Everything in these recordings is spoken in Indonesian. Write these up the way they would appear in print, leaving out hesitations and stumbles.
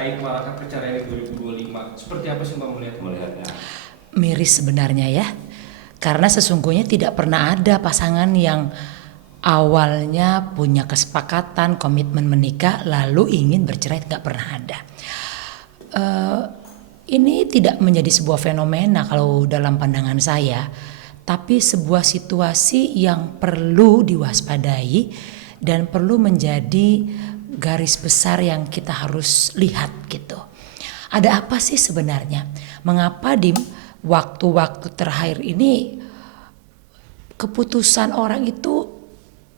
terkait maraknya perceraian di 2025. Seperti apa sih Mbak melihatnya? Miris sebenarnya ya. Karena sesungguhnya tidak pernah ada pasangan yang awalnya punya kesepakatan, komitmen menikah, lalu ingin bercerai, nggak pernah ada. Ini tidak menjadi sebuah fenomena kalau dalam pandangan saya, tapi sebuah situasi yang perlu diwaspadai dan perlu menjadi garis besar yang kita harus lihat gitu. Ada apa sih sebenarnya? Mengapa di waktu-waktu terakhir ini keputusan orang itu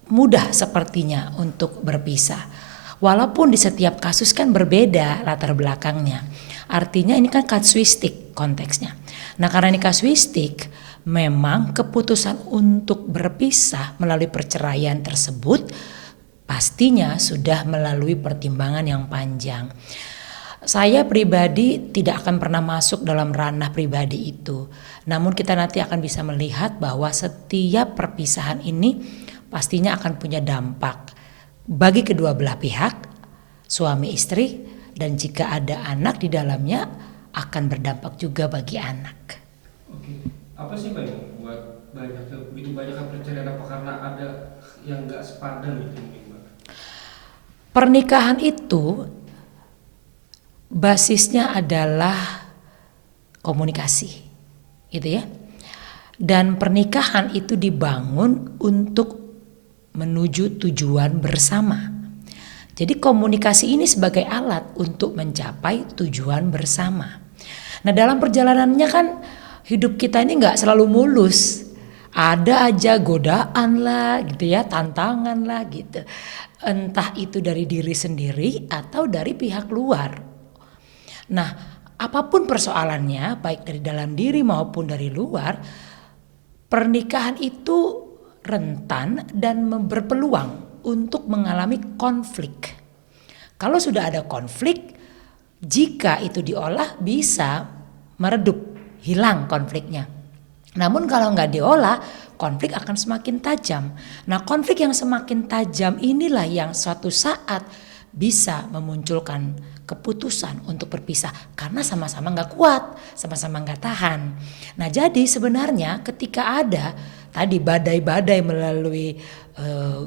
mudah sepertinya untuk berpisah? Walaupun di setiap kasus kan berbeda latar belakangnya. Artinya ini kan kasuistik konteksnya. Nah karena ini kasuistik, memang keputusan untuk berpisah melalui perceraian tersebut pastinya sudah melalui pertimbangan yang panjang. Saya pribadi tidak akan pernah masuk dalam ranah pribadi itu. Namun kita nanti akan bisa melihat bahwa setiap perpisahan ini pastinya akan punya dampak bagi kedua belah pihak, suami istri, dan jika ada anak di dalamnya akan berdampak juga bagi anak. Oke, apa sih Mbak yang membuat begitu banyak perceraian? Apa karena ada yang nggak sepadan gitu mungkin Mbak? Pernikahan itu basisnya adalah komunikasi, gitu ya. Dan pernikahan itu dibangun untuk menuju tujuan bersama. Jadi komunikasi ini sebagai alat untuk mencapai tujuan bersama. Nah dalam perjalanannya kan hidup kita ini nggak selalu mulus. Ada aja godaan lah gitu ya, tantangan lah gitu. Entah itu dari diri sendiri atau dari pihak luar. Nah apapun persoalannya baik dari dalam diri maupun dari luar, pernikahan itu rentan dan berpeluang untuk mengalami konflik. Kalau sudah ada konflik, jika itu diolah bisa meredup, hilang konfliknya. Namun kalau nggak diolah, konflik akan semakin tajam. Nah konflik yang semakin tajam inilah yang suatu saat bisa memunculkan keputusan untuk berpisah karena sama-sama nggak kuat, sama-sama nggak tahan. Nah jadi sebenarnya ketika ada tadi badai-badai melalui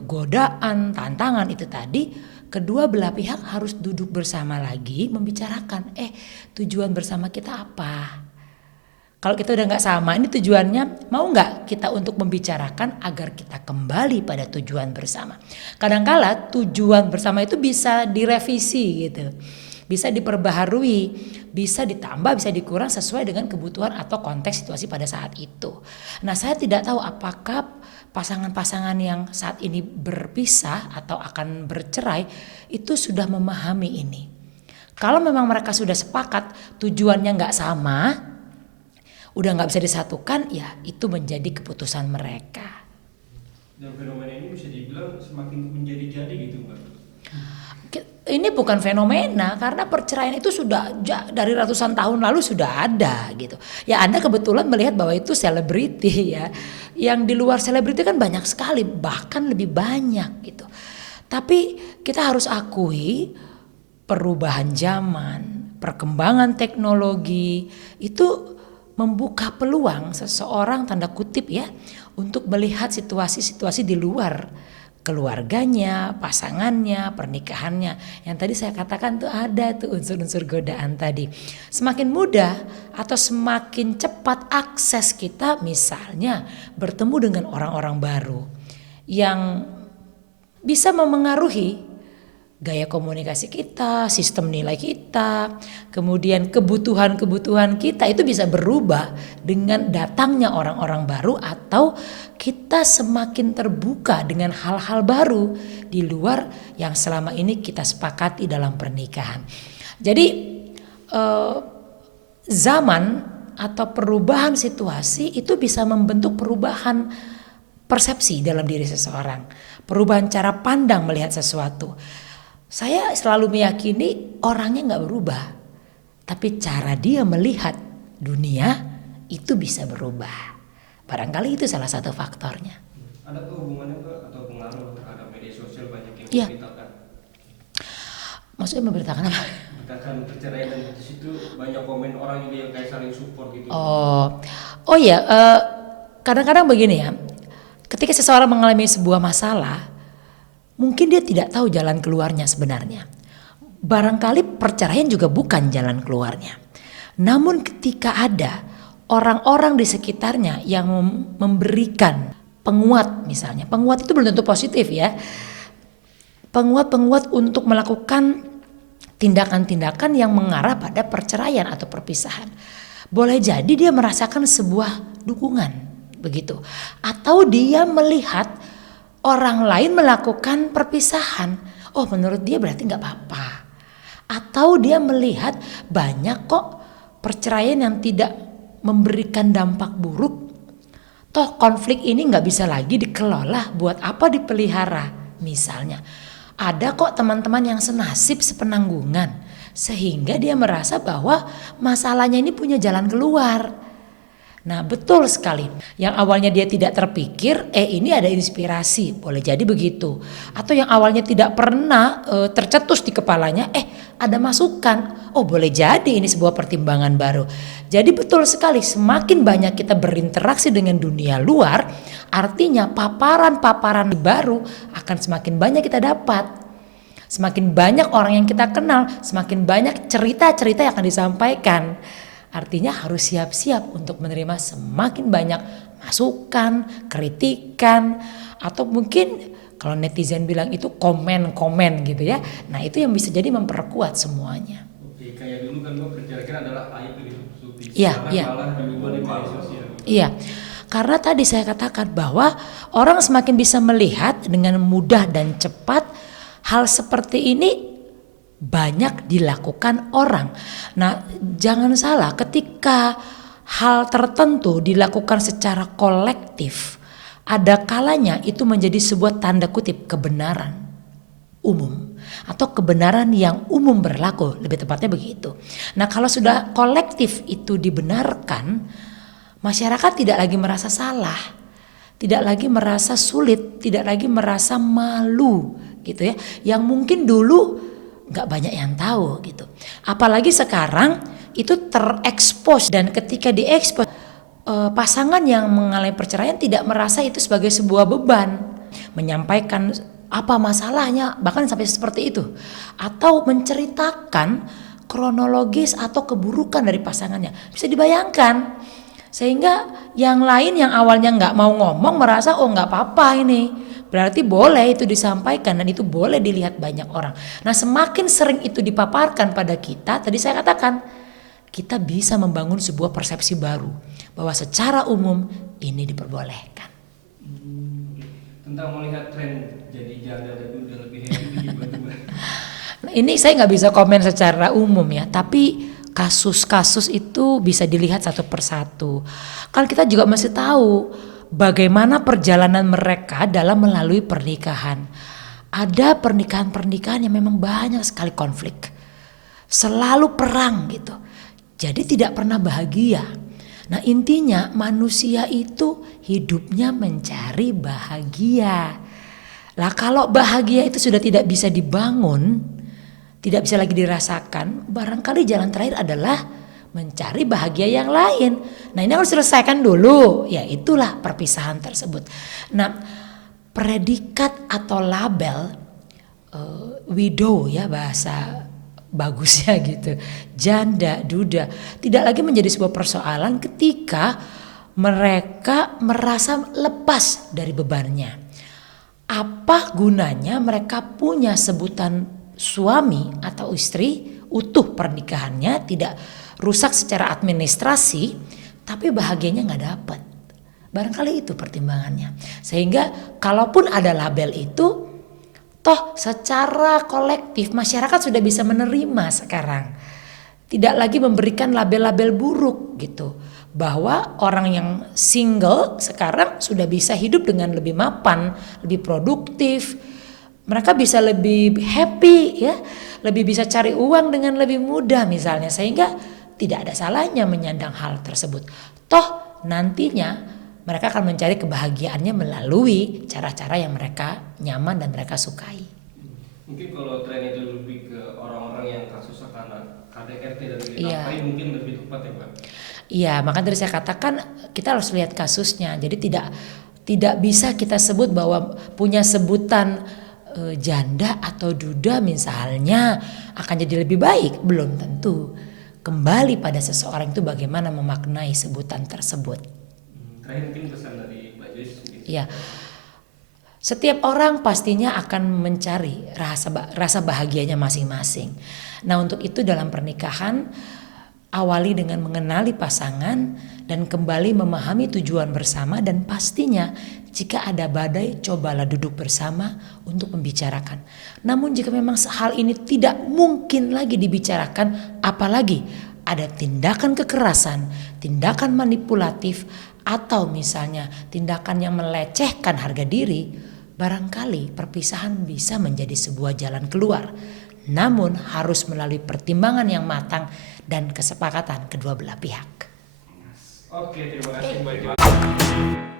godaan, tantangan itu tadi, kedua belah pihak harus duduk bersama lagi membicarakan, tujuan bersama kita apa? Kalau kita udah nggak sama, ini tujuannya mau nggak kita untuk membicarakan agar kita kembali pada tujuan bersama. Kadangkala tujuan bersama itu bisa direvisi gitu, bisa diperbaharui, bisa ditambah, bisa dikurang sesuai dengan kebutuhan atau konteks situasi pada saat itu. Nah saya tidak tahu apakah pasangan-pasangan yang saat ini berpisah atau akan bercerai itu sudah memahami ini. Kalau memang mereka sudah sepakat tujuannya nggak sama, udah nggak bisa disatukan, ya itu menjadi keputusan mereka. Dan fenomena ini bisa dibilang semakin menjadi-jadi gitu Mbak. Ini bukan fenomena karena perceraian itu sudah dari ratusan tahun lalu sudah ada gitu. Ya Anda kebetulan melihat bahwa itu selebriti ya. Yang di luar selebriti kan banyak sekali, bahkan lebih banyak gitu. Tapi kita harus akui perubahan zaman, perkembangan teknologi itu membuka peluang seseorang tanda kutip ya untuk melihat situasi-situasi di luar keluarganya, pasangannya, pernikahannya. Yang tadi saya katakan tuh ada tuh unsur-unsur godaan tadi. Semakin mudah atau semakin cepat akses kita misalnya bertemu dengan orang-orang baru yang bisa memengaruhi gaya komunikasi kita, sistem nilai kita, kemudian kebutuhan-kebutuhan kita itu bisa berubah dengan datangnya orang-orang baru atau kita semakin terbuka dengan hal-hal baru di luar yang selama ini kita sepakati dalam pernikahan. Jadi zaman atau perubahan situasi itu bisa membentuk perubahan persepsi dalam diri seseorang, perubahan cara pandang melihat sesuatu. Saya selalu meyakini orangnya nggak berubah, tapi cara dia melihat dunia itu bisa berubah. Barangkali itu salah satu faktornya. Ada hubungannya Mbak atau pengaruh terhadap media sosial banyak yang Ya, memberitakan? maksudnya memberitakan apa? menceritakan perceraian dan di situ banyak komen orang juga yang kayak saling support gitu. Oh ya, kadang-kadang begini ya, ketika seseorang mengalami sebuah masalah, mungkin dia tidak tahu jalan keluarnya sebenarnya. Barangkali perceraian juga bukan jalan keluarnya. Namun ketika ada orang-orang di sekitarnya yang memberikan penguat misalnya, penguat itu belum tentu positif ya. Penguat-penguat untuk melakukan tindakan-tindakan yang mengarah pada perceraian atau perpisahan. Boleh jadi dia merasakan sebuah dukungan begitu. Atau dia melihat orang lain melakukan perpisahan. Oh menurut dia berarti gak apa-apa. Atau dia melihat banyak kok perceraian yang tidak memberikan dampak buruk. Toh konflik ini gak bisa lagi dikelola, buat apa dipelihara misalnya. Ada kok teman-teman yang senasib sepenanggungan. Sehingga dia merasa bahwa masalahnya ini punya jalan keluar. Nah betul sekali. Yang awalnya dia tidak terpikir, ini ada inspirasi. Boleh jadi begitu. Atau yang awalnya tidak pernah tercetus di kepalanya, ada masukan. Oh boleh jadi ini sebuah pertimbangan baru. Jadi betul sekali, semakin banyak kita berinteraksi dengan dunia luar, artinya paparan-paparan baru akan semakin banyak kita dapat. Semakin banyak orang yang kita kenal, semakin banyak cerita-cerita yang akan disampaikan. Artinya harus siap-siap untuk menerima semakin banyak masukan, kritikan, atau mungkin kalau netizen bilang itu komen-komen gitu ya. Nah itu yang bisa jadi memperkuat semuanya. Oke, kayak dulu kan gue perceraian adalah aib gitu. Iya. Malah diubah di media sosial. Iya, karena tadi saya katakan bahwa orang semakin bisa melihat dengan mudah dan cepat hal seperti ini banyak dilakukan orang. Nah, jangan salah ketika hal tertentu dilakukan secara kolektif, ada kalanya itu menjadi sebuah tanda kutip kebenaran umum atau kebenaran yang umum berlaku, lebih tepatnya begitu. Nah, kalau sudah kolektif itu dibenarkan, masyarakat tidak lagi merasa salah, tidak lagi merasa sulit, tidak lagi merasa malu gitu ya. Yang mungkin dulu gak banyak yang tahu gitu. Apalagi sekarang itu terekspos, dan ketika diekspos pasangan yang mengalami perceraian tidak merasa itu sebagai sebuah beban. Menyampaikan apa masalahnya bahkan sampai seperti itu. Atau menceritakan kronologis atau keburukan dari pasangannya. Bisa dibayangkan. Sehingga yang lain yang awalnya gak mau ngomong merasa oh gak apa-apa ini. Berarti boleh itu disampaikan dan itu boleh dilihat banyak orang. Nah semakin sering itu dipaparkan pada kita, tadi saya katakan, kita bisa membangun sebuah persepsi baru. Bahwa secara umum ini diperbolehkan. Tentang melihat tren jadi janda dan udah lebih happy gimana? Nah, ini saya gak bisa komen secara umum ya, tapi kasus-kasus itu bisa dilihat satu persatu. Kan kita juga masih tahu bagaimana perjalanan mereka dalam melalui pernikahan. Ada pernikahan-pernikahan yang memang banyak sekali konflik. Selalu perang gitu. Jadi tidak pernah bahagia. Nah intinya manusia itu hidupnya mencari bahagia. Lah kalau bahagia itu sudah tidak bisa dibangun, tidak bisa lagi dirasakan, barangkali jalan terakhir adalah mencari bahagia yang lain. Nah ini harus selesaikan dulu, ya itulah perpisahan tersebut. Nah predikat atau label widow ya bahasa bagusnya gitu, janda, duda, tidak lagi menjadi sebuah persoalan ketika mereka merasa lepas dari bebannya. Apa gunanya mereka punya sebutan suami atau istri, utuh pernikahannya, tidak rusak secara administrasi, tapi bahagianya gak dapat. Barangkali itu pertimbangannya. Sehingga kalaupun ada label itu, toh secara kolektif masyarakat sudah bisa menerima sekarang. Tidak lagi memberikan label-label buruk gitu. Bahwa orang yang single sekarang sudah bisa hidup dengan lebih mapan, lebih produktif. Mereka bisa lebih happy ya, lebih bisa cari uang dengan lebih mudah misalnya. Sehingga tidak ada salahnya menyandang hal tersebut. Toh nantinya mereka akan mencari kebahagiaannya melalui cara-cara yang mereka nyaman dan mereka sukai. Mungkin kalau tren itu lebih ke orang-orang yang kasusnya karena KDRT dan Iya. dinafkahi mungkin lebih tepat ya Mbak. Iya, maka tadi saya katakan kita harus lihat kasusnya. Jadi tidak bisa kita sebut bahwa punya sebutan janda atau duda misalnya akan jadi lebih baik, belum tentu. Kembali pada seseorang itu bagaimana memaknai sebutan tersebut. Terakhir mungkin pesan dari Mbak Joyce mungkin. Ya, setiap orang pastinya akan mencari rasa bahagianya masing-masing. Nah, untuk itu dalam pernikahan awali dengan mengenali pasangan dan kembali memahami tujuan bersama, dan pastinya jika ada badai cobalah duduk bersama untuk membicarakan. Namun jika memang hal ini tidak mungkin lagi dibicarakan, apalagi ada tindakan kekerasan, tindakan manipulatif, atau misalnya tindakan yang melecehkan harga diri, barangkali perpisahan bisa menjadi sebuah jalan keluar. Namun harus melalui pertimbangan yang matang dan kesepakatan kedua belah pihak. Oke, terima kasih Mbak Joyce.